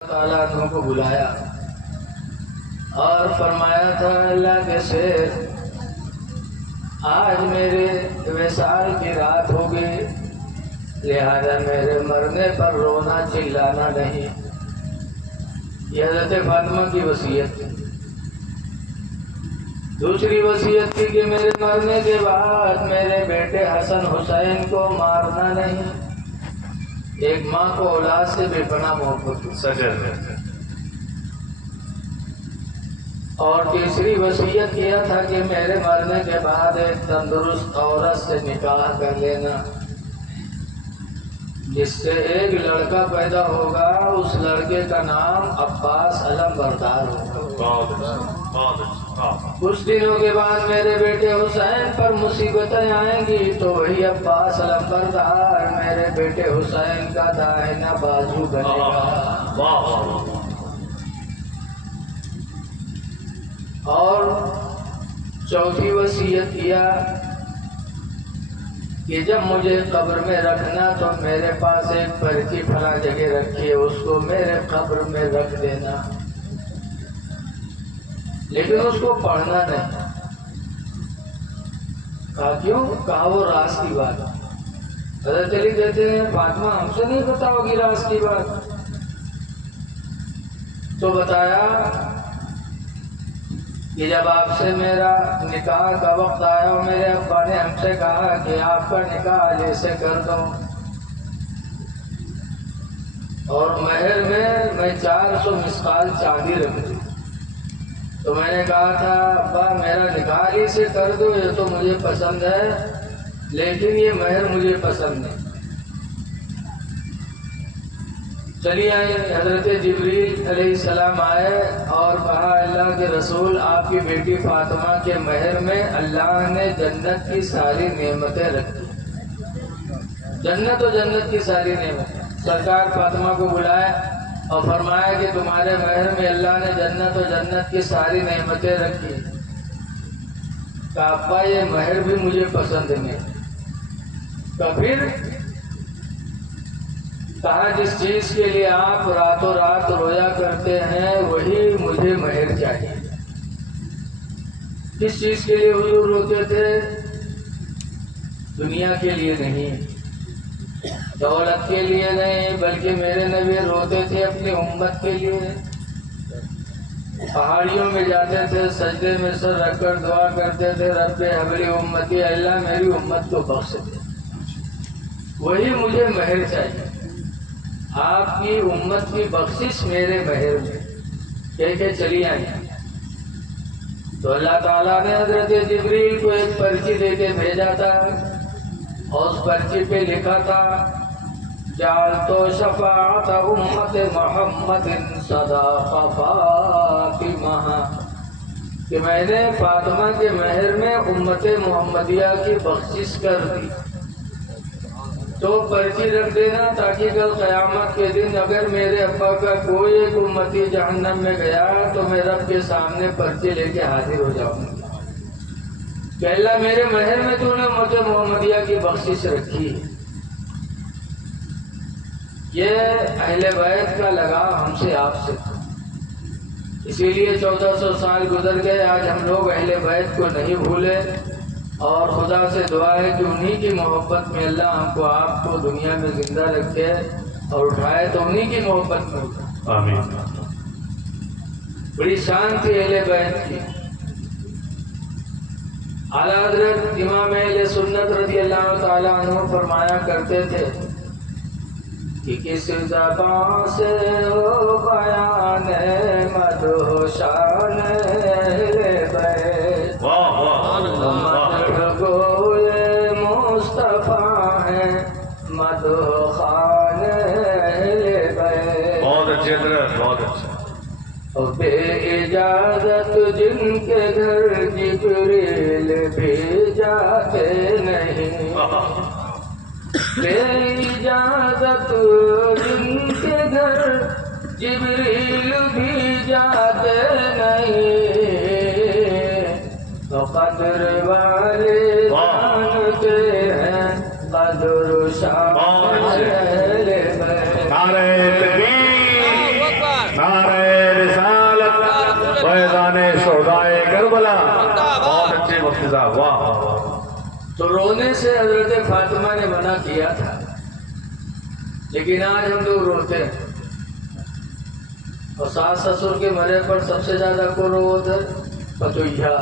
تعالیٰ عنہ کو بلایا اور فرمایا تھا اللہ کے شیر آج میرے وصال کی رات ہوگی، لہذا میرے مرنے پر رونا چلانا نہیں۔ یہ حضرت فاطمہ کی وصیت تھی۔ دوسری وصیت تھی کہ میرے مرنے کے بعد میرے بیٹے حسن حسین کو مارنا نہیں۔ ایک ماں کو اولاد سے بے پناہ محبت سجد ہے۔ اور تیسری وصیت کیا تھا کہ میرے مرنے کے بعد ایک تندرست عورت سے نکاح کر لینا، جس سے ایک لڑکا پیدا ہوگا، اس لڑکے کا نام عباس علم بردار ہوگا۔ کچھ دنوں کے بعد میرے بیٹے حسین پر مصیبتیں آئیں گی تو وہی عباس علم بردار میرے بیٹے حسین کا دائنا بازو بنے گا۔ اور چوتھی وصیت کیا کہ جب مجھے قبر میں رکھنا تو میرے پاس ایک پرچی فلاں جگہ رکھیے، اس کو میرے قبر میں رکھ دینا، لیکن اس کو پڑھنا نہیں۔ کہا کیوں؟ کہا وہ راز کی بات۔ حضرت علی کہتے ہیں فاطمہ ہم سے نہیں پتا ہوگی راز کی بات؟ تو بتایا کہ جب آپ سے میرا نکاح کا وقت آیا اور میرے ابا نے ہم سے کہا کہ آپ کا نکاح علی سے کر دو، اور مہر میں 400 مسقال چاندی رکھ دی، تو میں نے کہا تھا ابا میرا نکاح علی سے کر دو، یہ تو مجھے پسند ہے لیکن یہ مہر مجھے پسند نہیں۔ چلی آئے، حضرت جبریل علیہ السلام آئے اور کہا اللہ کے رسول آپ کی بیٹی فاطمہ کے مہر میں اللہ نے جنت کی ساری نعمتیں رکھی، جنت و جنت کی ساری نعمتیں۔ سرکار فاطمہ کو بلایا اور فرمایا کہ تمہارے مہر میں اللہ نے جنت و جنت کی ساری نعمتیں رکھی۔ کہا ابا یہ مہر بھی مجھے پسند نہیں۔ تو پھر کہا جس چیز کے لیے آپ راتوں رات رویا کرتے ہیں وہی مجھے مہر چاہیے۔ کس چیز کے لیے حضور روتے تھے؟ دنیا کے لیے نہیں، دولت کے لیے نہیں، بلکہ میرے نبی روتے تھے اپنی امت کے لیے۔ پہاڑیوں میں جاتے تھے، سجدے میں سر رکھ کر دعا کرتے تھے رب حبلی امتی، اللہ میری امت کو بخش دے، وہی مجھے مہر چاہیے۔ آپ کی امت کی بخشش میرے مہر میں، کہہ کے چلی آئی۔ تو اللہ تعالیٰ نے حضرت جبریل کو ایک پرچی دے کے بھیجا تھا، اور اس پرچی پہ لکھا تھا جعلت شفاعت امت محمد صداق فاطمہ، کہ میں نے فاطمہ کے مہر میں امت محمدیہ کی بخشش کر دی۔ تو پرچی رکھ دینا تاکہ کل قیامت کے دن اگر میرے ابا کا کوئی ایک امتی جہنم میں گیا تو میں رب کے سامنے پرچی لے کے حاضر ہو جاؤں گا کہ اللہ میرے مہر میں تو نے امت محمدیہ کی بخشش رکھی۔ یہ اہل بیت کا لگاؤ ہم سے آپ سے تھا، اسی لیے 1400 سال گزر گئے، آج ہم لوگ اہل بیت کو نہیں بھولے، اور خدا سے دعا ہے کہ انہی کی محبت میں اللہ ہم کو آپ کو دنیا میں زندہ رکھے اور اٹھائے تو انہی کی محبت میں اٹھائے۔ آمین۔ بڑی شان تھی اہل بیت کی۔ اعلیٰ حضرت امام اہل سنت رضی اللہ تعالیٰ عنہ فرمایا کرتے تھے کہ کس زبان سے ہو بیان مدح و شان اہل بیت، مدح گوئے مصطفیٰ ہیں مدح خان اہل بیت۔ بہت اچھی حضرت، بہت اچھا۔ بے اجازت جن کے گھر جبریل بھی جاتے نہیں، بے اجازت جن کے گھر جبریل بھی جاتے نہیں، تو قدر والے جانتے ہیں قدر شان اہل بیت۔ نعرہ تکبیر۔ نعرہ رسالت فیضان شہدائے کربلا. بہت اچھے مفتی صاحب، واہ واہ واہ. تو رونے سے حضرت فاطمہ نے منع کیا تھا، لیکن آج ہم لوگ روتے ہیں. اور ساس سسر کے مرے پر سب سے زیادہ کو روت ہے پتویا.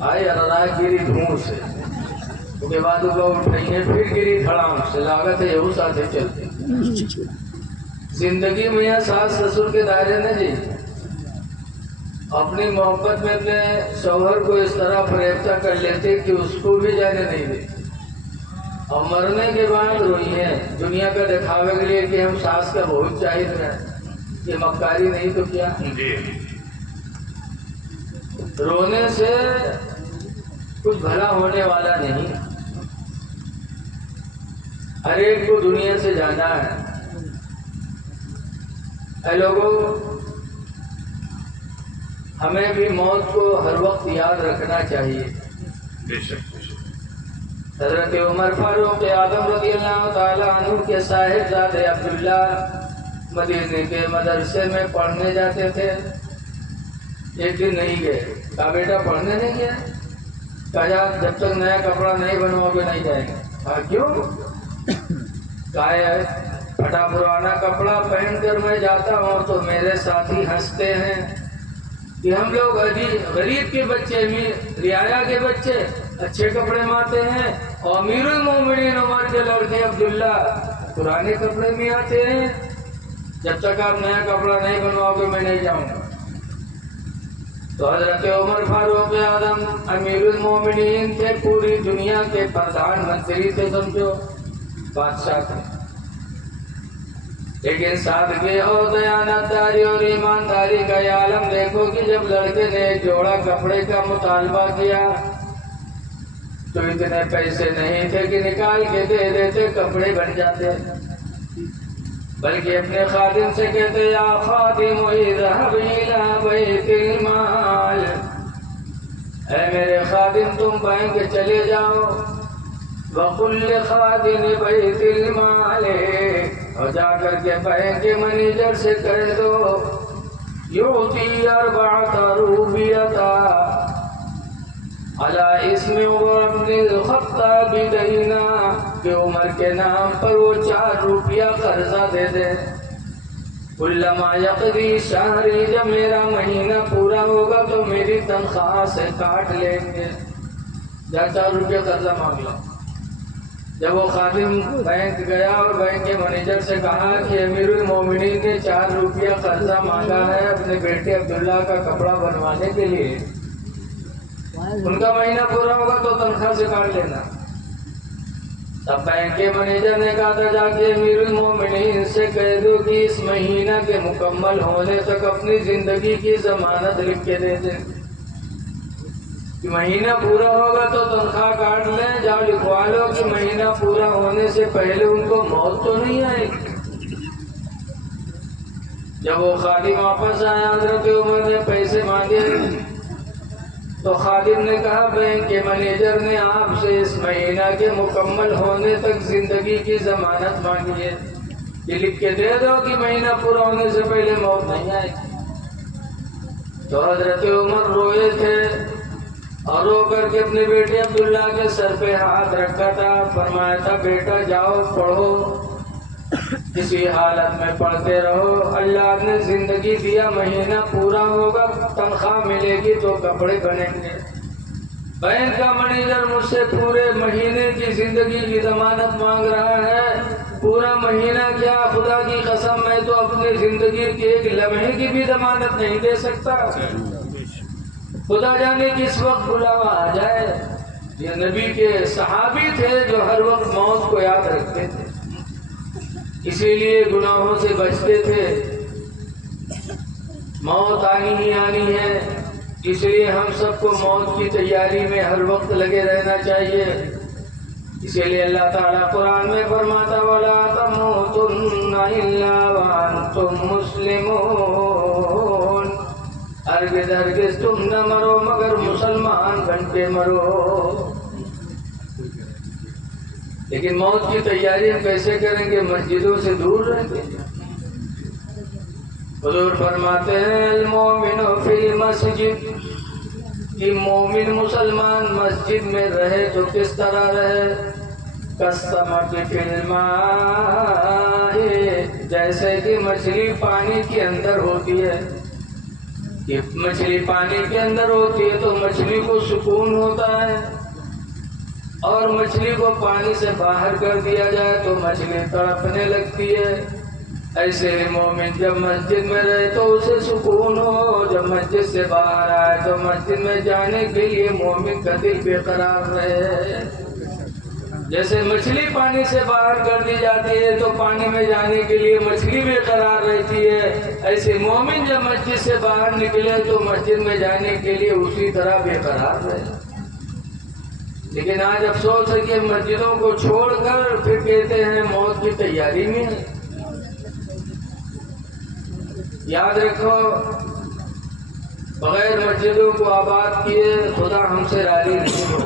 آئے رائے گری دھوں سے، اس کے بعد وہ اٹھائیے پھر گری دھڑام سے، لاگت ہے یہ ساتھ چلتے. زندگی میں یا ساس سسر کے دائرے نے جی اپنی محبت میں اپنے شوہر کو اس طرح فریفتہ کر لیتے کہ اس کو بھی جانے نہیں دیتے، اور مرنے کے بعد روئی ہیں دنیا کا دکھاوے کے لیے کہ ہم ساس کا بہت چاہیے ہیں. یہ مکاری نہیں تو کیا؟ جی. رونے سے کچھ بھلا ہونے والا نہیں. ہر ایک کو دنیا سے جانا ہے. اے لوگوں، ہمیں بھی موت کو ہر وقت یاد رکھنا چاہیے. بے شک بے شک. حضرت عمر فاروق اعظم رضی اللہ تعالیٰ عنہ کے صاحبزادے عبداللہ مدینے کے مدرسے میں پڑھنے جاتے تھے. ایک دن نہیں گئے. کہا بیٹا پڑھنے نہیں گیا؟ کہا جب تک نیا کپڑا نہیں بنواؤ گے نہیں جائیں گے. کہا کیوں؟ کہا پھٹا پرانا کپڑا پہن کر میں جاتا ہوں تو میرے ساتھی ہنستے ہیں کہ ہم لوگ غریب کے بچے، رعایا کے بچے اچھے کپڑے میں آتے ہیں، اور امیر المومنین عمر کے لڑکے عبداللہ پرانے کپڑے میں آتے ہیں. جب تک آپ نیا کپڑا نہیں بنواؤ گے میں نہیں جاؤں گا. تو حضرت عمر فاروق اعظم امیر المومنین تھے، پوری دنیا کے پردھان منتری تھے، سمجھو بادشاہ تھے. لیکن سادگی اور دیانتداری اور ایمانداری کا یہ عالم دیکھو کہ جب لڑکے نے ایک جوڑا کپڑے کا مطالبہ کیا تو اتنے پیسے نہیں تھے کہ نکال کے دے دیتے، کپڑے بن جاتے، بلکہ اپنے خادم سے کہتے یا خادم اذهب الى بیت المال، اے میرے خادم تم بینک چلے جاؤ، وقل لخادم بیت المال، اور جا کر کے بینک کے مینیجر سے کہہ دو یعطی 4 روپیہ علی اسم عمر بن الخطاب دینا، کہ عمر کے نام پر وہ 4 روپیہ قرضہ دے دے. کلما یقضی شہری، جب میرا مہینہ پورا ہوگا تو میری تنخواہ سے کاٹ لیں گے. 4 روپیہ قرضہ مانگ لو. جب وہ خادم بینک گیا اور بینک کے مینیجر سے کہا کہ امیر المومنین نے 4 روپیہ قرضہ مانگا ہے اپنے بیٹے عبداللہ کا کپڑا بنوانے کے لیے، ان کا مہینہ پورا ہوگا تو تنخواہ سے کاٹ لینا. تب بینک کے مینیجر نے کہا تھا جا کے امیر المومنین سے کہہ دو کہ اس مہینہ کے مکمل ہونے تک اپنی زندگی کی ضمانت لکھ کے دے دیں کہ مہینہ پورا ہوگا تو تنخواہ کاٹ لیں. جاؤ لکھوا لو کہ مہینہ پورا ہونے سے پہلے ان کو موت تو نہیں آئے گی. جب وہ خادم واپس آیا، حضرت عمر نے پیسے مانگے تو خادم نے کہا بینک کے مینیجر نے آپ سے اس مہینہ کے مکمل ہونے تک زندگی کی ضمانت مانگی ہے، یہ لکھ کے دے دو کہ مہینہ پورا ہونے سے پہلے موت نہیں آئے گی. تو حضرت عمر روئے تھے اور رو کر کے اپنے بیٹے عبداللہ کے سر پہ ہاتھ رکھا تھا. فرمایا تھا بیٹا جاؤ پڑھو، کسی حالت میں پڑھتے رہو، اللہ نے زندگی دیا، مہینہ پورا ہوگا تنخواہ ملے گی تو کپڑے بنیں گے. بینک کا مینیجر مجھ سے پورے مہینے کی زندگی کی ضمانت مانگ رہا ہے. پورا مہینہ کیا، خدا کی قسم میں تو اپنی زندگی کے ایک لمحے کی بھی ضمانت نہیں دے سکتا. خدا جانے کس وقت بلاوا آ جائے. یہ نبی کے صحابی تھے جو ہر وقت موت کو یاد رکھتے تھے، اسی لیے گناہوں سے بچتے تھے. موت آنی ہی آنی ہے، اس لیے ہم سب کو موت کی تیاری میں ہر وقت لگے رہنا چاہیے. اسی لیے اللہ تعالیٰ قرآن میں فرماتا وَلَا تَمُوتُنَّ إِلَّا وَأَنْتُمْ مُسْلِمُونَ، ہرگز ہرگز تم نہ مرو مگر مسلمان بن کے مرو. لیکن موت کی تیاری ہم کیسے کریں گے؟ مسجدوں سے دور رہیں گے، حضور فرماتے ہیں المومن فی المسجد، کہ مومن مسلمان مسجد میں رہے تو کس طرح رہے؟ کالسمک فی الماء، جیسے کہ مچھلی پانی کے اندر ہوتی ہے، کہ مچھلی پانی کے اندر ہوتی ہے تو مچھلی کو سکون ہوتا ہے، اور مچھلی کو پانی سے باہر کر دیا جائے تو مچھلی تڑپنے لگتی ہے۔ ایسے ہی مومن جب مسجد میں رہے تو اسے سکون ہو، جب مسجد سے باہر آئے تو مسجد میں جانے کے لیے مومن کا دل بے قرار رہے۔ جیسے مچھلی پانی سے باہر کر دی جاتی ہے تو پانی میں جانے کے لیے مچھلی بے قرار رہتی ہے، ایسے مومن جب مسجد سے باہر نکلے تو مسجد میں جانے کے لیے اسی طرح بے قرار رہے۔ لیکن آج افسوس ہے کہ مسجدوں کو چھوڑ کر پھر کہتے ہیں موت کی تیاری میں۔ یاد رکھو، بغیر مسجدوں کو آباد کیے خدا ہم سے راضی نہیں ہو۔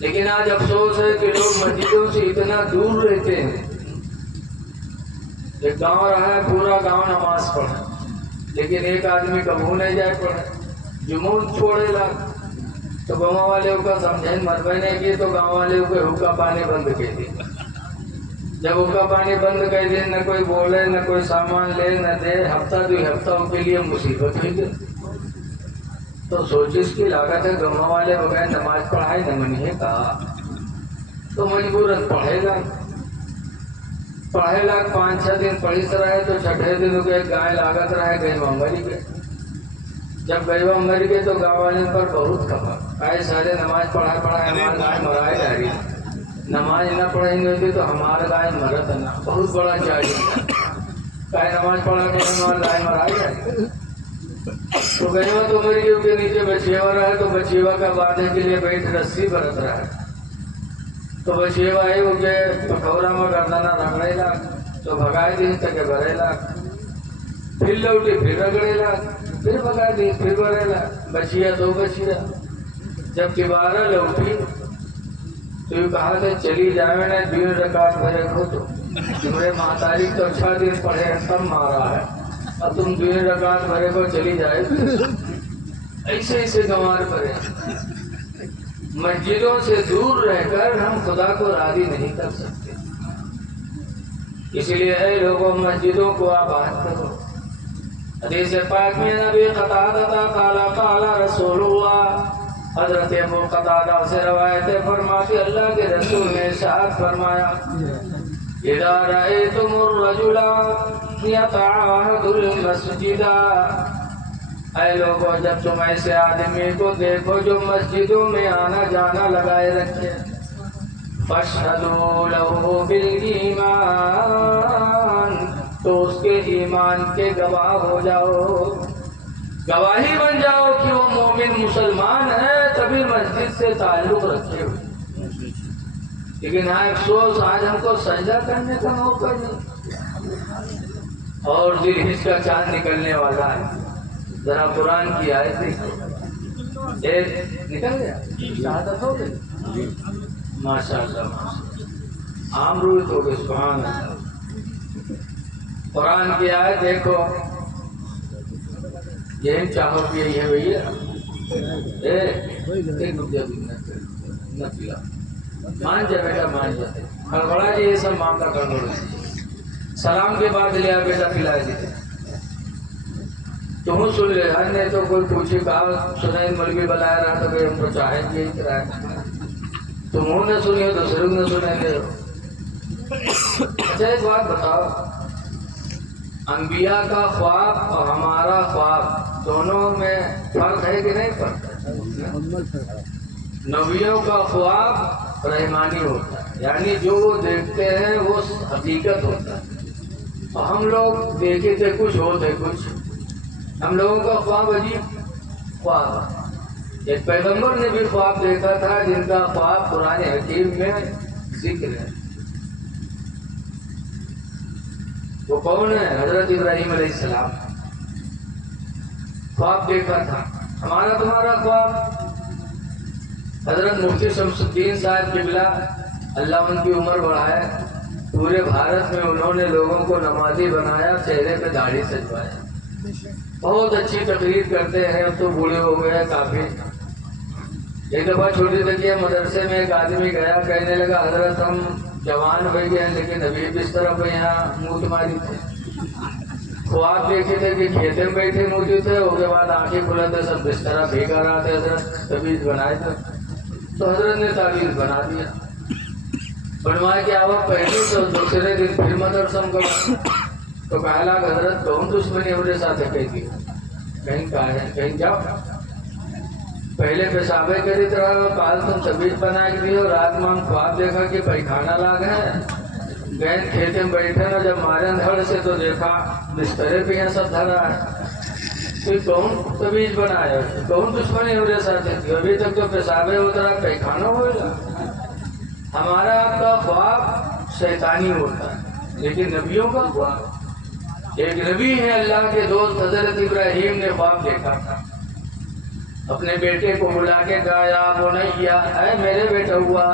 لیکن آج افسوس ہے کہ لوگ مسجدوں سے اتنا دور رہتے ہیں۔ ایک گاؤں رہا ہے، پورا گاؤں نماز پڑھے، لیکن ایک آدمی کبھی نہیں جائے پڑھے، جمون چھوڑے لا تو گاؤں والے کا سمجھیں مربے نہیں کیے تو گاؤں والے کو حکا پانی بند کر دے۔ جب حکا پانی بند کر دے، نہ کوئی بولے، نہ کوئی سامان لے نہ دے، ہفتہ دو ہفتہ کے لیے مصیبت ہوئی گئی۔ تو سوچ اس کی لاگت ہے، گاؤں والے بغیر نماز پڑھائے نہ منیے کہا تو مجبوراً پڑھے گا۔ 5-6 دن پڑھیس رہے تو 6 دن ہو گئے، گائے لاگت رہے، گئے مری گئے۔ جب گئے مر گئے تو گاؤں والے پر بہت خبر آئے، سارے نماز پڑھائے ہمارے گائے مرائے جا رہی، نماز نہ پڑھیں گے ہوتی تو ہمارا گائے مرت ہے نا، بہت بڑا چاہیے گائے نماز پڑھا کر ہمارا گائے مرائے جائے۔ تو گئے تو مر گئے، کے نیچے بچیوا رہا تو بچیوا کا باندھنے کے لیے بیٹھ رسی برت رہا ہے، تو بچیوا ہے وہ کے پکورا میں گردنا رگڑے لا تو بھگائے دن تک بھرے لا، پھر لوٹی پھر رگڑے لا، پھر بھگائے دن پھر بھرے لا، بچیا تو بچیا۔ جب دوبارہ لوٹی تو یہ کہا کہ چلی جائے نا 2 رکعت بھرے کھو تو تمہیں ماتاری تو 6 دن پڑھے تب مارا ہے، اب تم 2 رکعت بھرے کو چلی جائے۔ ایسے ایسے گنوار پڑے۔ مسجدوں سے دور رہ کر ہم خدا کو راضی نہیں کر سکتے، اسی لیے اے لوگوں مسجدوں کو آباد کرو۔ حدیث پاک میں نبی قتادہ قال قال رسول اللہ، حضرت ابو قتادہ سے روایت فرماتے اللہ کے رسول نے ارشاد فرمایا اذا رأيتم الرجل يتعاهد المسجد، اے لوگوں جب تم ایسے آدمی کو دیکھو جو مسجدوں میں آنا جانا لگائے رکھے، فاشهدوا له بالایمان، تو اس کے ایمان کے گواہ ہو جاؤ، گواہی بن جاؤ کہ وہ مومن مسلمان ہے، تبھی مسجد سے تعلق رکھے ہوئے۔ لیکن افسوس آج ہم کو سجدہ کرنے کا موقع نہیں، اور ذوالحجہ کا چاند نکلنے والا ہے، ذرا قرآن کی آیت دیکھو، ایک نکل گیا، شہادت ہو گئی، ماشاءاللہ عام روح ہو گئی، سبحان اللہ۔ قرآن کی آیت دیکھو، یہی چاہو کہ یہ بھیا نہ پلا مان جا بیٹا، مان جا ہڑبڑا جی، یہ سب معاملہ کر دو، سلام کے بعد لیا بیٹا پلا دیتے، تم سن لے، ہر نے تو کوئی پوچھے کہا سنائن ملوی بلایا رہا تو کہ ہم تو چاہیں گے ہی کرائے، تمہوں نے سنی ہو دوسروں نے سنیں گے۔ اچھا ایک بات بتاؤ، انبیاء کا خواب اور ہمارا خواب دونوں میں فرق ہے کہ نہیں فرق ہے؟ نبیوں کا خواب رحمانی ہوتا ہے، یعنی جو وہ دیکھتے ہیں وہ حقیقت ہوتا ہے، اور ہم لوگ دیکھے تھے کچھ ہوتے کچھ، ہم لوگوں کا خواب عجیب خواب ہے۔ ایک پیغمبر نے بھی خواب دیکھا تھا جن کا خواب قرآن حکیم میں ذکر ہے، وہ کون ہے؟ حضرت ابراہیم علیہ السلام خواب دیکھا تھا۔ ہمارا تمہارا خواب، حضرت مفتی شمس الدین صاحب قبلہ اللہ ان کی عمر بڑھائے، پورے بھارت میں انہوں نے لوگوں کو نمازی بنایا، چہرے پہ داڑھی سجوایا، بہت اچھی تقریر کرتے ہیں، اب تو بوڑھے ہو گئے کافی۔ ایک دفعہ چھوٹی تکیہ مدرسے میں ایک آدمی گیا، کہنے لگا حضرت ہم جوان ہو گئے لیکن ابھی بستر پہ یہاں منہ تمہاری تھے، خواب دیکھے تھے کہ کھیتے میں بیٹھے موجود تھے، اس کے بعد آنکھیں کھلے تھے، سب بستر بھیگا رہا تھے، حضرت تعویذ بنائے تھے۔ تو حضرت نے تعویذ بنا دیا، بنوایا کہ آپ پہلے تو دوسرے دن پھر مدرسہ کو تو کہا لگا حضرت کون دشمنی ہمارے ساتھ ہے، کہیں کہا ہے کہیں جاؤ، پہلے پیشابے کری طرح کال تم تعویذ بنا کے دیے، رات میں ہم خواب دیکھا کہ پیخانہ لاگ ہے، گئے کھیتے میں بیٹھے نا، جب مارے دھڑ سے تو دیکھا بسترے پہ یہاں سب دھرا ہے، تو کون تعویذ بنایا، کون دشمنی ہمارے ساتھ ہے، ابھی تک تو پیشابے اترا پیخانہ ہوگا۔ ہمارا آپ کا خواب شیطانی ہوتا ہے، لیکن نبیوں کا خواب، ایک نبی ہے اللہ کے دوست حضرت ابراہیم نے خواب دیکھا تھا، اپنے بیٹے کو بلا کے کہا یا بنیا، اے میرے بیٹا ہوا،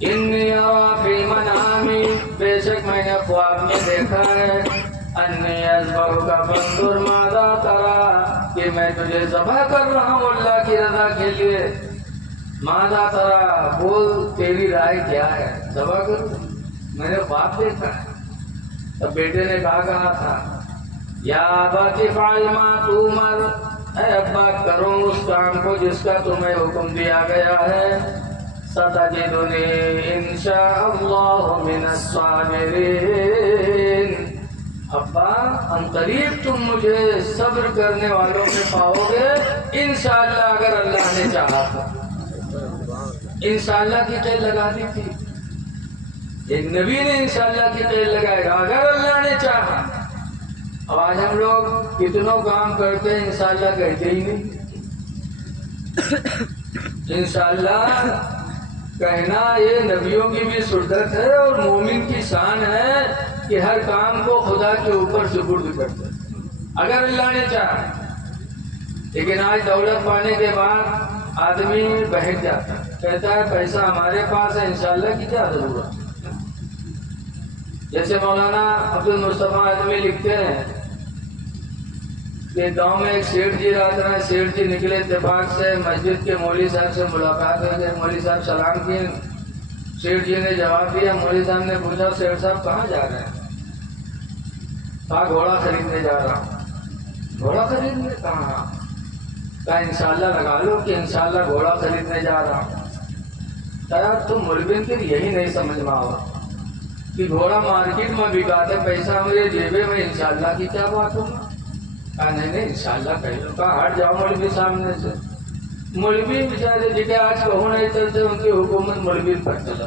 انی ارا فی المنام، بے شک میں نے خواب میں دیکھا ہے، انی اذبحک فانظر ماذا تری، کہ میں تجھے ذبح کر رہا ہوں اللہ کی رضا کے لیے، ماذا تری، بول تیری رائے کیا ہے، ذبح کروں، میں نے خواب دیکھا ہے۔ تب بیٹے نے کہا تھا یا ابت افعل ما تؤمر، اے ابا کرو اس کام کو جس کا تمہیں حکم دیا گیا ہے، ستجدنی انشاء اللہ من الصابرین، ابا ان قریب تم مجھے صبر کرنے والوں میں پاؤ گے، انشاءاللہ اگر اللہ نے چاہا تو۔ انشاءاللہ کی قید لگا دی تھی، ایک نبی نے انشاءاللہ کی قید لگائے گا اگر اللہ نے چاہا۔ اب آج ہم لوگ کتنوں کام کرتے ہیں انشاءاللہ کہتے ہی نہیں۔ انشاءاللہ کہنا یہ نبیوں کی بھی سنت ہے اور مومن کی شان ہے کہ ہر کام کو خدا کے اوپر سپرد کرتے ہیں اگر اللہ نے چاہا۔ لیکن آج دولت پانے کے بعد آدمی بہک جاتا ہے، کہتا ہے پیسہ ہمارے پاس ہے، انشاءاللہ کی کیا ضرورت۔ جیسے مولانا عبد المصطفیٰ آدمی لکھتے ہیں کہ گاؤں میں ایک سیٹھ جی رہتے ہیں، سیٹھ جی نکلے اتفاق سے، مسجد کے مولوی صاحب سے ملاقات ہو گئی، مولوی صاحب سلام کیے، سیٹھ جی نے جواب دیا، مولوی صاحب نے پوچھا سیٹھ صاحب کہاں جا رہے ہیں، کہا گھوڑا خریدنے جا رہا ہوں۔ گھوڑا خریدنے کہاں؟ کہا انشاءاللہ لگا لو کہ انشاءاللہ گھوڑا خریدنے جا رہا ہوں۔ کہا تم ملبن پھر یہی نہیں سمجھ میں آوا کہ گھوڑا مارکیٹ میں بکاتے، پیسہ میرے جیبے میں، انشاءاللہ کی کیا بات ہوگا۔ کہا نہیں انشاءاللہ کہہ لو۔ کہا ہٹ جاؤ مولوی سامنے سے۔ مولوی بیچارے جی کے آج کہوں نہیں چلتے، ان کی حکومت مولوی پر چلا،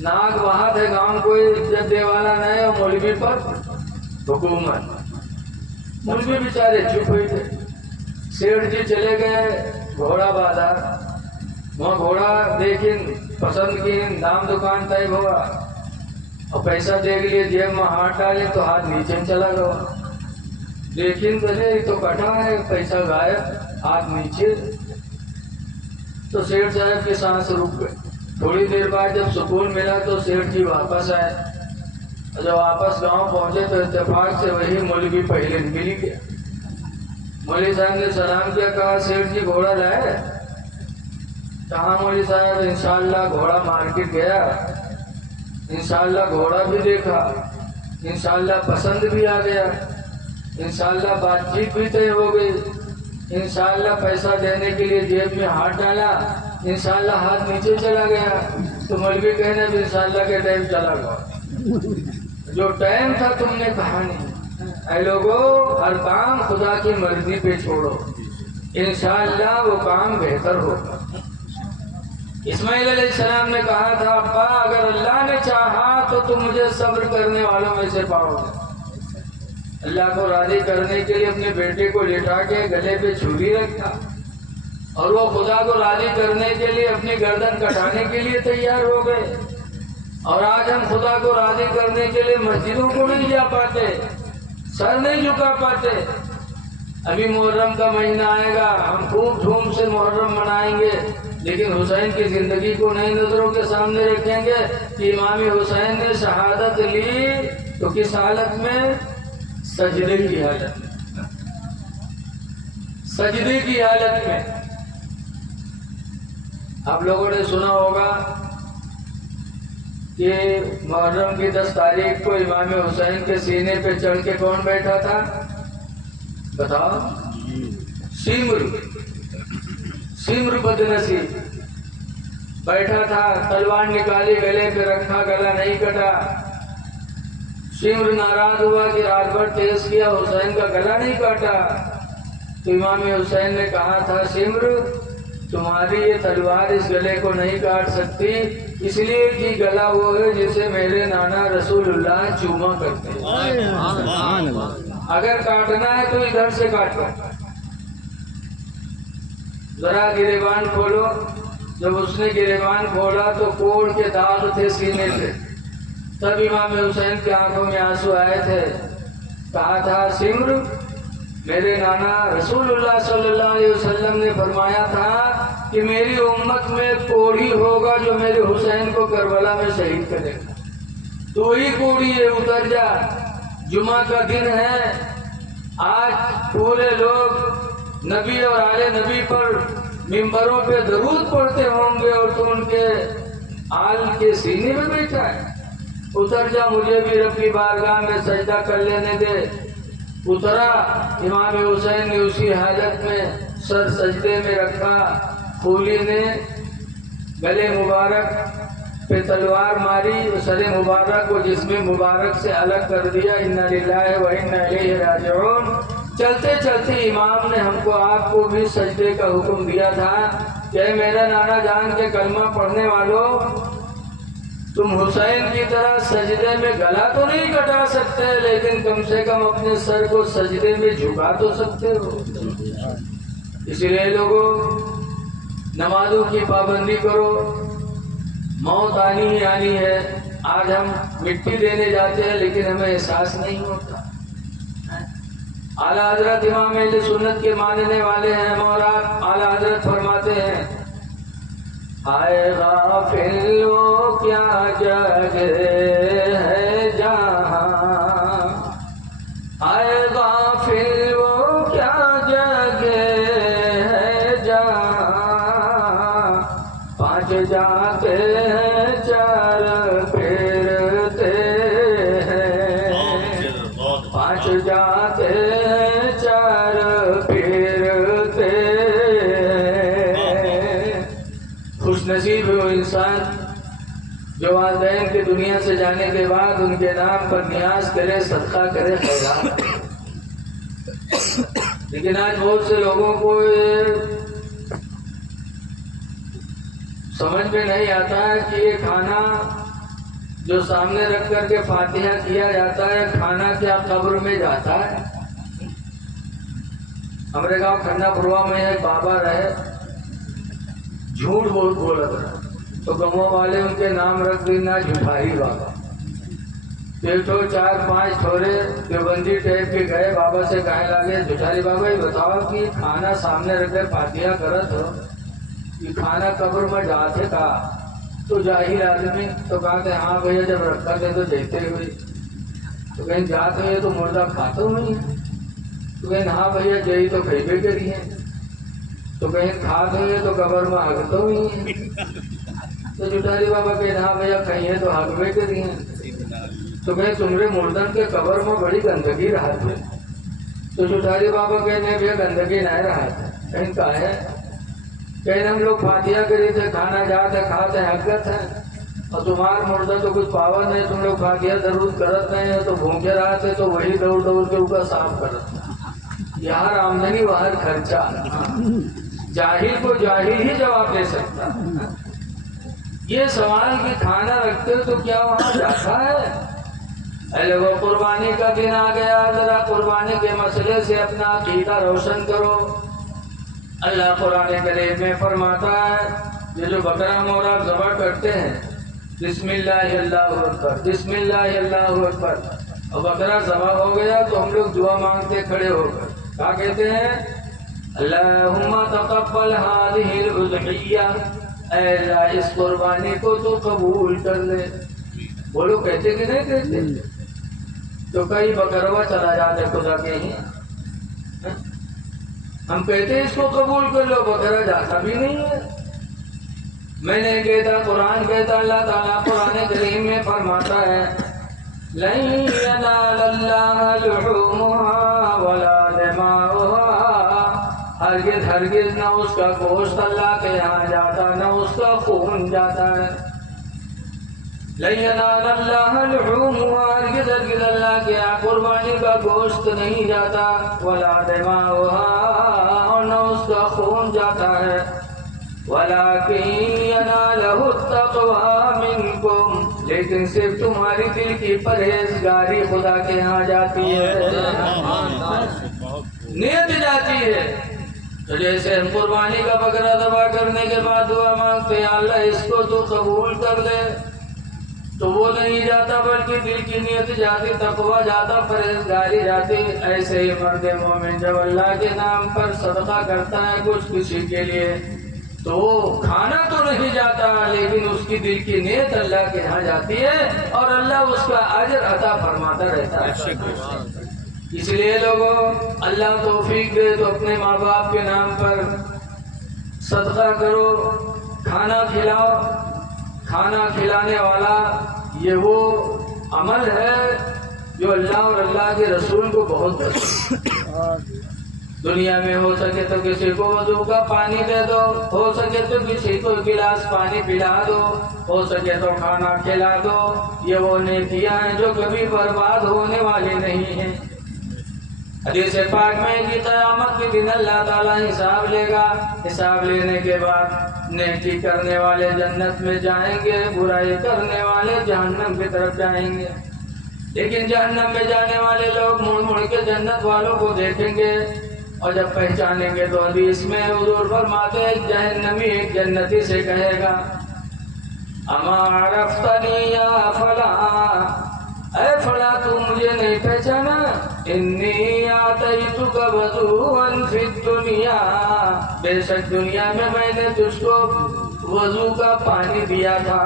ناک وہاں تھے، گاؤں کوئی عزت دے والا نہیں اور مولوی پر حکومت۔ مولوی بیچارے چپ ہوئے تھے۔ سیٹھ جی چلے گئے گھوڑا بازار، وہاں گھوڑا دیکھیں پسند کی، دام دکان طے ہوا اور پیسہ دیکھ لیے، جیب میں ہاتھ ڈالے تو ہاتھ نیچے چلا گیا، دیکھیں چلے تو کٹا ہے، پیسہ غائب، ہاتھ نیچے۔ تو سیٹھ صاحب کی سانس رک گئے۔ تھوڑی دیر بعد جب سکون ملا تو سیٹھ جی واپس آئے، جب واپس گاؤں پہنچے تو اتفاق سے وہی مولوی پہلے مل گیا۔ مولوی صاحب نے سلام کیا، کہا سیٹھ جی گھوڑا لائے؟ کہا مولوی صاحب انشاءاللہ گھوڑا مارکیٹ گیا، انشاءاللہ گھوڑا بھی دیکھا، انشاءاللہ پسند بھی آ گیا، انشاءاللہ بات چیت بھی طے ہو گئی، انشاءاللہ پیسہ دینے کے لیے جیب میں ہاتھ ڈالا، انشاءاللہ ہاتھ نیچے چلا گیا۔ تو مولوی کہنے بھی انشاءاللہ کے ٹائم چلا گیا، جو ٹائم تھا تم نے کہا نہیں۔ اے لوگو ہر کام خدا کی مرضی پہ چھوڑو، انشاءاللہ وہ کام بہتر ہوگا۔ اسماعیل علیہ السلام نے کہا تھا ابا اگر اللہ نے چاہا تو تم مجھے صبر کرنے والوں میں سے پاؤ گے۔ اللہ کو راضی کرنے کے لیے اپنے بیٹے کو لٹا کے گلے پہ چھری رکھا، اور وہ خدا کو راضی کرنے کے لیے اپنی گردن کٹانے کے لیے تیار ہو گئے۔ اور آج ہم خدا کو راضی کرنے کے لیے مسجدوں کو نہیں جا پاتے، سر نہیں جھکا پاتے۔ ابھی محرم کا مہینہ آئے گا، ہم خوب دھوم سے محرم منائیں گے، لیکن حسین کی زندگی کو نئی نظروں کے سامنے رکھیں گے کہ امام حسین نے شہادت لی تو کس حالت میں؟ سجدے کی حالت میں، سجدے کی حالت میں۔ آپ لوگوں نے سنا ہوگا کہ محرم کی 10 تاریخ کو امام حسین کے سینے پہ چڑھ کے کون بیٹھا تھا؟ بتاؤ، سمر بدنصیب بیٹھا تھا، تلوار نکالی، گلے پہ رکھا، گلا نہیں کٹا۔ سمر ناراض ہوا کہ رات بھر تیز کیا، حسین کا گلا نہیں کاٹا، تو امام حسین نے کہا تھا سمر تمہاری یہ تلوار اس گلے کو نہیں کاٹ سکتی، اس لیے کہ گلا وہ ہے جسے میرے نانا رسول اللہ چوما کرتے ہیں، اگر کاٹنا ہے تو ادھر سے کاٹو۔ ذرا گریبان کھولو۔ جب اس نے گریبان کھولا تو کوڑ کے داغ تھے سینے پہ، تب امام حسین کی آنکھوں میں آنسو آئے تھے۔ کہا تھا سمر میرے نانا رسول اللہ صلی اللہ علیہ وسلم نے فرمایا تھا کہ میری امت میں کوڑی ہوگا جو میرے حسین کو کربلا میں شہید کرے گا، تو وہی کوڑی ہے، اتر جا۔ جمعہ کا دن ہے، آج پورے لوگ نبی اور آل نبی پر ممبروں پہ درود پڑھتے ہوں گے اور تو ان کے آل کے سینے میں بیٹھا ہے۔ اتر جا، مجھے بھی رب کی بارگاہ میں سجدہ کر لینے دے۔ اترا، امام حسین نے اسی حالت میں سر سجدے میں رکھا، پھولی نے گلے مبارک پہ تلوار ماری، سر مبارک کو جسم مبارک سے الگ کر دیا۔ انا للہ و انا الیہ راجعون۔ چلتے چلتے امام نے ہم کو آپ کو بھی سجدے کا حکم دیا تھا کہ میرا نانا جان کے کلمہ پڑھنے والوں، تم حسین کی طرح سجدے میں گلا تو نہیں کٹا سکتے، لیکن کم سے کم اپنے سر کو سجدے میں جھکا تو سکتے ہو۔ اس لیے لوگوں، نمازوں کی پابندی کرو، موت آنی ہی آنی ہے۔ آج ہم مٹی دینے جاتے ہیں لیکن ہمیں احساس نہیں ہوتا۔ اعلیٰ حضرت امام اہل سنت کے ماننے والے ہیں، اور اعلیٰ حضرت فرماتے ہیں آئے غافل وہ کیا جگہ ہے جہاں، آئے غافل وہ کیا جگہ ہے جہاں، 5 جاتے ہیں 4 پھرتے ہیں، 5 جاتے ہیں 4 پھرتے ہیں۔ خوش نصیب ہے وہ انسان جو والدین کے دنیا سے جانے کے بعد ان کے نام پر نیاز کرے، صدقہ کرے، خیرات۔ لیکن آج بہت سے لوگوں کو یہ سمجھ میں نہیں آتا ہے کہ یہ کھانا جو سامنے رکھ کر کے فاتحہ کیا جاتا ہے، کھانا کیا قبر میں جاتا ہے؟ ہمارے گاؤں کھنڈا پوروا میں ایک بابا رہے، جھوٹ بہت بولا تھا، تو گاؤں والے ان کے نام رکھ دینا جھوٹائی بابا۔ پیٹو 4-5 تھوڑے دیوبندی ٹیپ کے گئے، بابا سے کہنے لگے جھوٹاری بابا یہ بتاؤ کہ کھانا سامنے رکھ کے فاتحہ کرت ہو، یہ کھانا قبر میں جاتے کا؟ تو جاہل آدمی تو کہتے ہاں بھیا جب رکھا تھے تو دیتے ہوئے، تو کہیں جاتے ہوئے تو مردہ کھاتے ہوئی ہیں، تو کہیں ہاں بھیا جئی تو کھیبے کری ہیں، تو کہیں کھاتے ہوئے تو قبر میں ہگتے ہوئی ہیں، تو جھوٹاری بابا کہیں ہاں بھیا کہیں تو ہگوے کری ہیں، تو کہیں تمہارے مردن کے قبر میں بڑی گندگی رہا تھے، تو جھوٹاری بابا کہنے بھیا گندگی نہیں رہا تھا، کہیں کہا ہے کہیں ہم لوگ فاتحہ کری تھے، کھانا جاتے کھاتے حقت ہے، اور تمہار مردہ تو کچھ پاور نہیں، تم لوگ فاتحہ ضرور کرت نہیں ہے، تو بھوکے رہا تھے تو وہی دوڑ دوڑ کے اوپر صاف کرت، یہاں آمدنی وہاں خرچہ۔ جاہل کو جاہل ہی جواب دے سکتا۔ یہ سوال کہ کھانا رکھتے تو کیا وہاں جاتا ہے؟ اے لوگوں، قربانی کا دن آ گیا، ذرا قربانی کے مسئلے سے اپنا عقیدہ روشن کرو۔ اللہ قرآن کریم میں فرماتا ہے یہ جو بکرا مورا ذبح کرتے ہیں، بسم اللہ اللہ اکبر، بسم اللہ اللہ اکبر، اور بکرا ذبح ہو گیا تو ہم لوگ دعا مانگتے کھڑے ہو کر، کیا کہتے ہیں؟ اللہم تقبل هذه الاضحیہ، اے اللہ اس قربانی کو تو قبول کر لے۔ وہ لوگ کہتے کہ نہیں کہتے؟ تو کئی بکروا چلا جاتے خدا کے ہی، ہم کہتے اس کو قبول کر لو، بکرا جاتا بھی نہیں ہے۔ میں نے کہتا، قرآن کہتا، اللہ تعالیٰ قرآن کریم میں فرماتا ہے لَن يَنَالَ اللَّهَ لُحُومُهَا وَلَا دِمَاؤُهَا، ہرگز ہرگز نہ اس کا گوشت اللہ کے یہاں جاتا، نہ اس کا خون جاتا ہے۔ لَن يَنَالَ اللَّهَ لُحُومُهَا، ہرگز ہرگز اللہ کے یہاں قربانی کا گوشت نہیں جاتا، وَلَا دِمَاؤُهَا، اور نہ اس کا خون جاتا ہے، وَلَٰكِن يَنَالُهُ التَّقْوَىٰ مِنكُمْ، لیکن صرف تمہاری دل کی پرہیزگاری خدا کے ہاں جاتی ہے، نیت جاتی ہے۔ تو جیسے ہم قربانی کا بکرا ذبح کرنے کے بعد دعا مانگتے ہیں اللہ اس کو تو قبول کر لے، تو وہ نہیں جاتا بلکہ دل کی نیت جاتی، تقویٰ جاتا، پرہیزگاری جاتی۔ ایسے ہی مرد مومن جب اللہ کے نام پر صدقہ کرتا ہے کچھ کسی کے لیے، تو کھانا تو نہیں جاتا لیکن اس کی دل کی نیت اللہ کے ہاں جاتی ہے اور اللہ اس کا اجر عطا فرماتا رہتا ہے۔ اس لیے لوگوں، اللہ توفیق دے تو اپنے ماں باپ کے نام پر صدقہ کرو، کھانا کھلاؤ۔ کھانا کھلانے والا یہ وہ عمل ہے جو اللہ اور اللہ کے رسول کو بہت پسند ہے۔ دنیا میں ہو سکے تو کسی کو وضو کا پانی دے دو، ہو سکے تو کسی کو گلاس پانی پلا دو، ہو سکے تو کھانا کھلا دو۔ یہ وہ نیکیاں ہیں جو کبھی برباد ہونے والی نہیں ہیں۔ حدیث پاک میں کہ قیامت کے دن اللہ تعالیٰ حساب لے گا، حساب لینے کے بعد نیکی کرنے والے جنت میں جائیں گے، برائی کرنے والے جہنم کی طرف جائیں گے۔ لیکن جہنم میں جانے والے لوگ مڑ مڑ کے جنت والوں کو دیکھیں گے، اور جب پہچانیں گے تو حدیث میں حضور فرماتے ہیں ایک جہنمی ایک جنتی سے کہے گا اما عرفتنی یا فلاں، اے فلاں تو مجھے نہیں پہچانا، انی آتیتک وضوءا فی الدنیا، بے شک دنیا میں نے تجھ کو وضو کا پانی دیا تھا،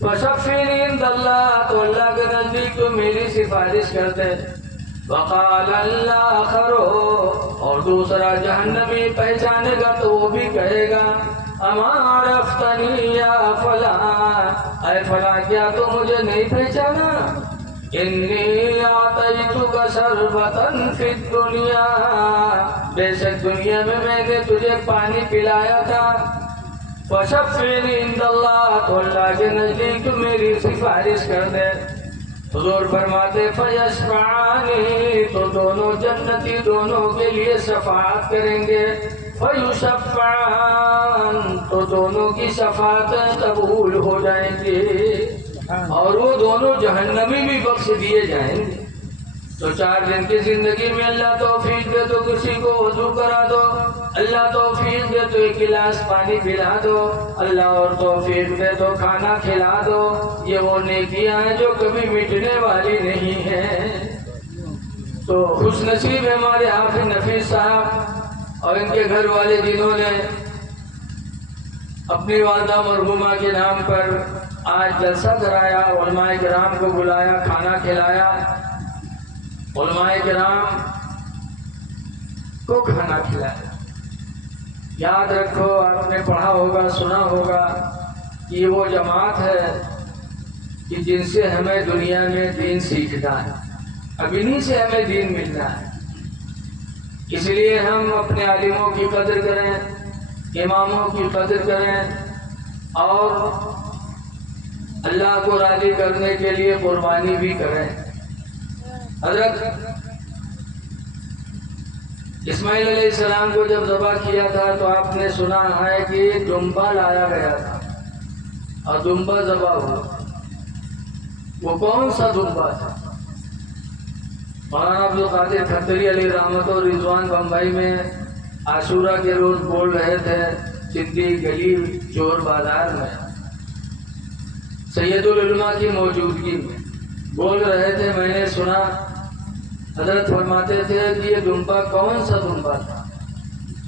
فشفنی عند اللہ، تو اللہ کے نزدیک تو میری سفارش کرتے۔ وقال الآخر، اور دوسرا جہنمی پہچانے گا تو وہ بھی کہے گا اما عرفتنی یا فلاں، اے فلاں کیا تو مجھے نہیں پہچانا، انی آتیتک شربتا فی الدنیا، بے شک دنیا میں نے تجھے پانی پلایا تھا، فشفنی عند اللہ، تو اللہ کے نزدیک تو میری سفارش کر دے۔ حضور فرماتے فیشفعانی، تو دونوں جنتی دونوں کے لیے شفاعت کریں گے، فیشفعان، تو دونوں کی شفاعتیں قبول ہو جائیں گی اور وہ دونوں جہنمی بھی بخش دیے جائیں گے۔ تو 4 دن کی زندگی میں اللہ توفیق دے تو کسی کو وضو کرا دو، اللہ توفیق دے تو ایک گلاس پانی پلا دو، اللہ اور توفیق دے تو کھانا کھلا دو۔ یہ وہ نیکیاں ہیں جو کبھی مٹنے والی نہیں ہیں۔ تو خوش نصیب ہے ہمارے حافظ نفیس صاحب اور ان کے گھر والے جنہوں نے اپنی والدہ مرحومہ کے نام پر آج جلسہ کرایا، علماء کرام کو بلایا، کھانا کھلایا، علماء کرام کو کھانا کھلایا۔ یاد رکھو، آپ نے پڑھا ہوگا، سنا ہوگا کہ یہ وہ جماعت ہے کہ جن سے ہمیں دنیا میں دین سیکھنا ہے، اب انہی سے ہمیں دین ملنا ہے۔ اس لیے ہم اپنے عالموں کی قدر کریں، اماموں کی قدر کریں اور اللہ کو راضی کرنے کے لیے قربانی بھی کریں۔ حضرت اسماعیل علیہ السلام کو جب ذبح کیا تھا تو آپ نے سنا ہے کہ دمبا لایا گیا تھا اور دمبا ذبح ہوا۔ وہ کون سا دمبا تھا؟ مولانا عبدالقادر کھتری علیہ رحمت و رضوان بمبئی میں عاشورہ کے روز بول رہے تھے، سندھی گلی چور بازار میں سید العلماء کی موجودگی میں بول رہے تھے۔ میں نے سنا حضرت فرماتے تھے کہ یہ دمبا کون سا دمبا تھا؟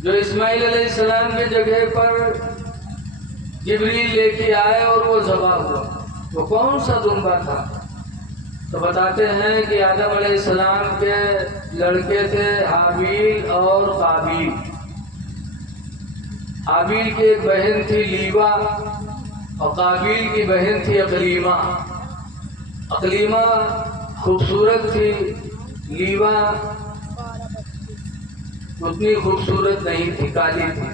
جو اسماعیل علیہ السلام کی جگہ پر جبریل لے کے آئے اور وہ ذبح ہوا، وہ کون سا دمبا تھا؟ تو بتاتے ہیں کہ آدم علیہ السلام کے لڑکے تھے حابیل اور قابیل۔ حابیل کی ایک بہن تھی لیبا اور قابیل کی بہن تھی اقلیمہ۔ اقلیمہ خوبصورت تھی، لیبا اتنی خوبصورت نہیں تھی، کالی تھی۔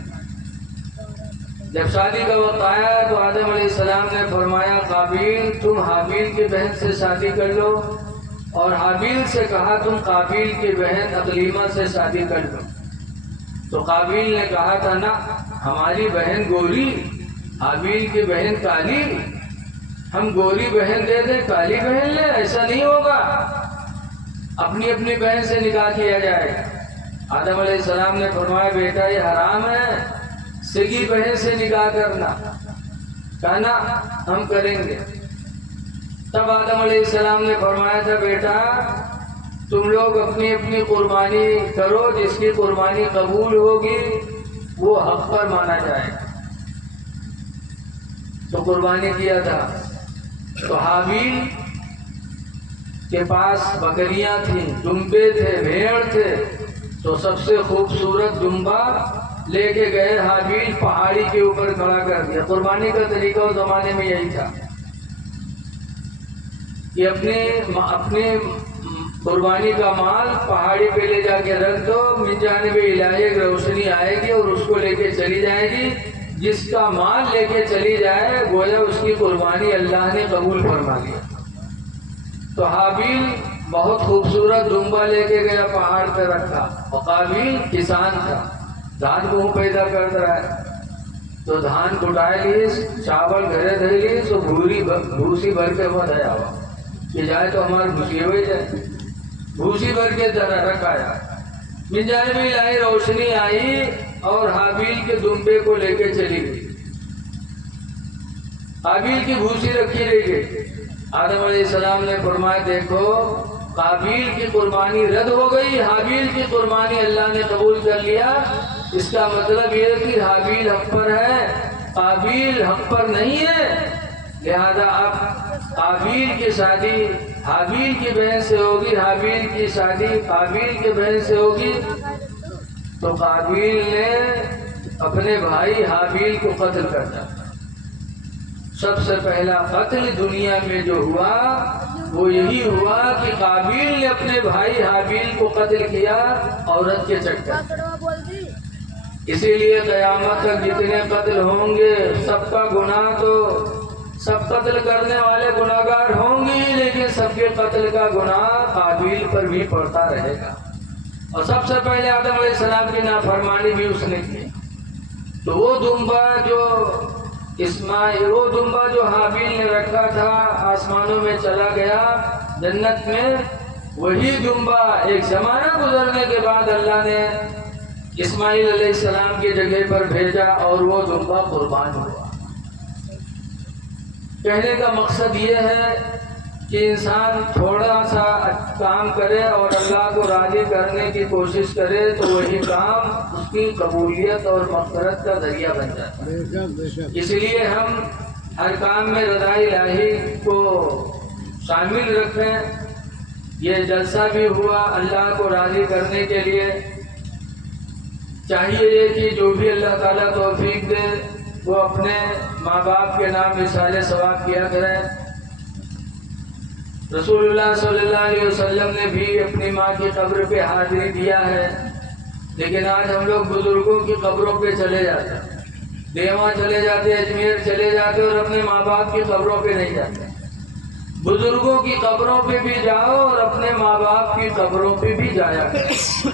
جب شادی کا وقت آیا تو آدم علیہ السلام نے فرمایا قابیل تم حابیل کی بہن سے شادی کر لو، اور حابیل سے کہا تم قابیل کی بہن اقلیمہ سے شادی کر لو۔ تو قابیل نے کہا تھا نا ہماری بہن گوری، حابیل کی بہن کالی، ہم گوری بہن دے دیں کالی بہن لیں، ایسا نہیں ہوگا، اپنی اپنی بہن سے نکاح کیا جائے۔ آدم علیہ السلام نے فرمایا بیٹا یہ حرام ہے سگی بہن سے نکاح کرنا، کہنا ہم کریں گے۔ تب آدم علیہ السلام نے فرمایا تھا بیٹا تم لوگ اپنی اپنی قربانی کرو، جس کی قربانی قبول ہوگی وہ حق پر مانا جائے گا۔ تو قربانی کیا تھا، تو حابیل کے پاس بکریاں تھیں، دمبے تھے، بھیڑ تھے، تو سب سے خوبصورت دمبا لے کے گئے حابیل، پہاڑی کے اوپر کھڑا کر دیا۔ قربانی کا طریقہ اس زمانے میں یہی تھا کہ اپنے قربانی کا مال پہاڑی پہ لے جا کے رکھ دو، من جانب الہی ایک روشنی آئے گی اور اس کو لے کے چلی جائے گی، جس کا مال لے کے چلی جائے گویا اس کی قربانی اللہ نے قبول فرما لیا۔ تو حابیل بہت خوبصورت دمبا لے کے گیا، پہاڑ پہ رکھا، اور قابیل کسان تھا، دھان کو پیدا کر رہا ہے، تو دھان کٹائے لیے، چاول گھرے دے لیے، تو بھوسی بھر کے وہ دیا ہوا کہ جائے تو ہمارے بھوسی ہو جائے، بھوسی بھر کے رکھایا۔ من جانب الہی روشنی آئی اور حابیل کے دمبے کو لے کے چلی گئی، حابیل کی بھوسی رکھی رہ گئی۔ آدم علیہ السلام نے فرمایا دیکھو قابیل کی قربانی رد ہو گئی، حابیل کی قربانی اللہ نے قبول کر لیا۔ اس کا مطلب یہ کہ حابیل حق پر ہے، قابیل حق پر نہیں ہے، لہذا اب قابیل کی شادی حابیل کی بہن سے ہوگی، حابیل کی شادی قابیل کی بہن سے ہوگی۔ تو قابیل نے اپنے بھائی حابیل کو قتل کر دیا۔ سب سے پہلا قتل دنیا میں جو ہوا وہ یہی ہوا کہ قابیل نے اپنے بھائی حابیل کو قتل کیا عورت کے چکر۔ اسی لیے قیامت تک جتنے قتل ہوں گے سب کا گناہ، تو سب قتل کرنے والے گناہگار ہوں گے، لیکن سب کے قتل کا گناہ قابیل پر بھی پڑتا رہے گا۔ اور سب سے پہلے آدم علیہ السلام کی نافرمانی بھی اس نے کی۔ تو وہ دمبا جو حابیل نے رکھا تھا آسمانوں میں چلا گیا جنت میں، وہی دمبا ایک زمانہ گزرنے کے بعد اللہ نے اسماعیل علیہ السلام کی جگہ پر بھیجا اور وہ دمبا قربان ہوا۔ کہنے کا مقصد یہ ہے کہ انسان تھوڑا سا کام کرے اور اللہ کو راضی کرنے کی کوشش کرے تو وہی کام اس کی قبولیت اور مغفرت کا ذریعہ بن جاتا ہے۔ اس لیے ہم ہر کام میں رضا الہی کو شامل رکھیں۔ یہ جلسہ بھی ہوا اللہ کو راضی کرنے کے لیے۔ چاہیے یہ کہ جو بھی اللہ تعالیٰ توفیق دے وہ اپنے ماں باپ کے نام مثال ثواب کیا کریں۔ رسول اللہ صلی اللہ علیہ وسلم نے بھی اپنی ماں کی قبر پہ حاضری دیا ہے، لیکن آج ہم لوگ بزرگوں کی قبروں پہ چلے جاتے ہیں، دیواں چلے جاتے، اجمیر چلے جاتے اور اپنے ماں باپ کی قبروں پہ نہیں جاتے۔ بزرگوں کی قبروں پہ بھی جاؤ اور اپنے ماں باپ کی قبروں پہ بھی جایا کرو،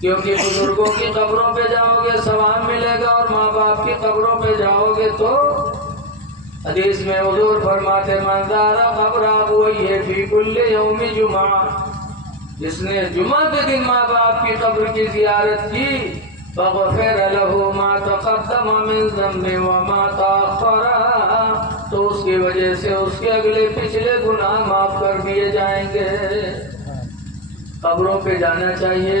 کیونکہ بزرگوں کی قبروں پہ جاؤ گے ثواب ملے گا اور ماں باپ کی قبروں پہ جاؤ گے تو حدیث میں حضور فرماتے من زار قبر ابویہ فی کل یوم جمعہ، جس نے جمعہ کے دن ماں باپ کی قبر کی زیارت کی فغفر له ما تقدم من ذنب وما تاخر، تو اس کی وجہ سے اس کے اگلے پچھلے گناہ معاف کر دیے جائیں گے۔ قبروں پہ جانا چاہیے،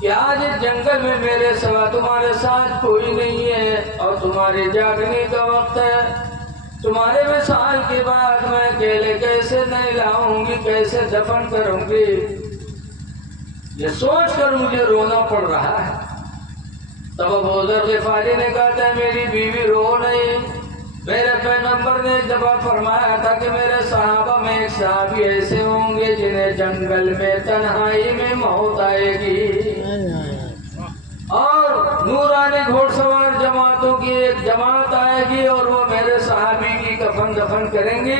کہ آج اس جنگل میں میرے سوا تمہارے ساتھ کوئی نہیں ہے اور تمہارے جاگنے کا وقت ہے، تمہارے وصال کے بعد میں اکیلے کیسے نہلاؤں گی، کیسے دفن کروں گی، یہ سوچ کر مجھے رونا پڑ رہا ہے۔ تب ابو ذر غفاری نے کہا تھا میری بیوی رو نہیں، میرے پیغمبر نے ایک دفعہ فرمایا تھا کہ میرے صحابہ میں ایک صحابی ایسے ہوں گے جنہیں جنگل میں تنہائی میں موت آئے گی، اور نورانی گھوڑ سوار جماعتوں کی ایک جماعت آئے گی اور وہ میرے صحابی کی کفن دفن کریں گے،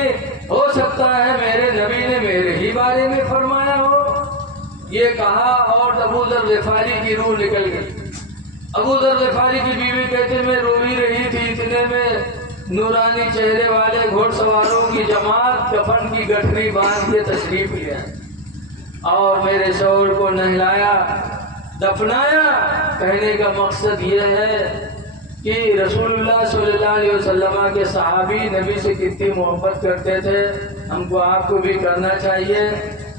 ہو سکتا ہے میرے نبی نے میرے ہی بارے میں فرمایا ہو۔ یہ کہا اور ابو ذر غفاری کی روح نکل گئی۔ ابو ذر غفاری کی بیوی کہتے میں رو ہی رہی تھی، اتنے میں نورانی چہرے والے گھوڑ سواروں کی جماعت کفن کی گٹھری باندھ کے تشریف لیا اور میرے شوہر کو نہلایا، دفنایا۔ کہنے کا مقصد یہ ہے کہ رسول اللہ صلی اللہ علیہ وسلم کے صحابی نبی سے کتنی محبت کرتے تھے، ہم کو آپ کو بھی کرنا چاہیے۔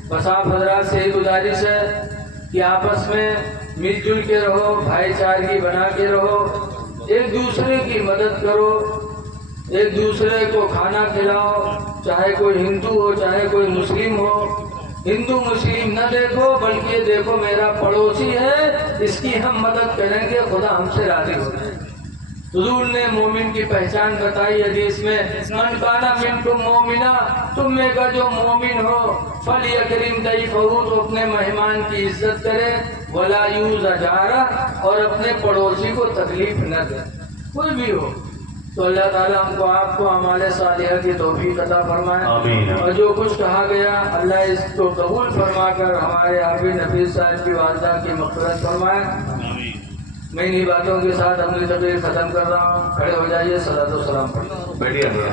بس آپ حضرات سے ہی گزارش ہے کہ آپس میں مل جل کے رہو، بھائی چارگی بنا کے رہو، ایک دوسرے کی مدد کرو، ایک دوسرے کو کھانا کھلاؤ، چاہے کوئی ہندو ہو چاہے کوئی مسلم ہو۔ ہندو مسلم نہ دیکھو بلکہ دیکھو میرا پڑوسی ہے، اس کی ہم مدد کریں گے، خدا ہم سے راضی ہو جائے۔ حضور نے مومن کی پہچان بتائی حدیث میں، من کانا منکم مومنا، تم میں کا جو مومن ہو فلیکرم ضیفہ، تو اپنے مہمان کی عزت کرے، ولا یؤذ جارہ، اور اپنے پڑوسی کو تکلیف نہ دے، کوئی بھی ہو۔ تو اللہ تعالیٰ ہم کو آپ کو اعمال صالحہ کی توفیق عطا فرمائے، آمین۔ اور جو کچھ کہا گیا اللہ اس کو قبول فرما کر ہمارے حافظ نفیس صاحب کی والدہ کی مغفرت فرمائے۔ میں انہی باتوں کے ساتھ اپنی تقریر ختم کر رہا ہوں، کھڑے ہو جائیے، صلاۃ و سلام پڑھیے۔ بیٹھیے۔